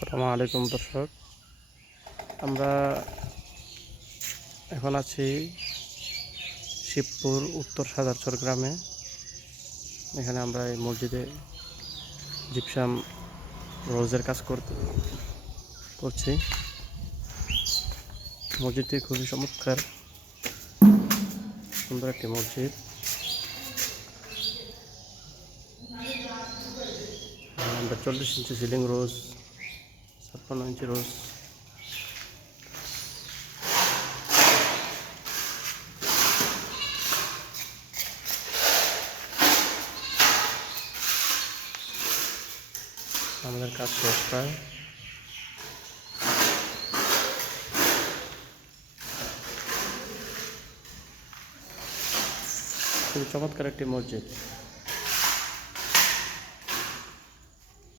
আসসালামু আলাইকুম দর্শক, আমরা এখন আছি শিবপুর উত্তর সাদারচর গ্রামে। এখানে আমরা এই মসজিদে জিপসাম রোজের কাজ করছি। মসজিদটি খুবই চমৎকার, সুন্দর একটি মসজিদ। আমরা 40 ইঞ্চি সিলিং রোজ, 56 ইঞ্চি রোজ, আমাদের কাজ শেষ প্রায়। খুবই চমৎকার একটি মসজিদ।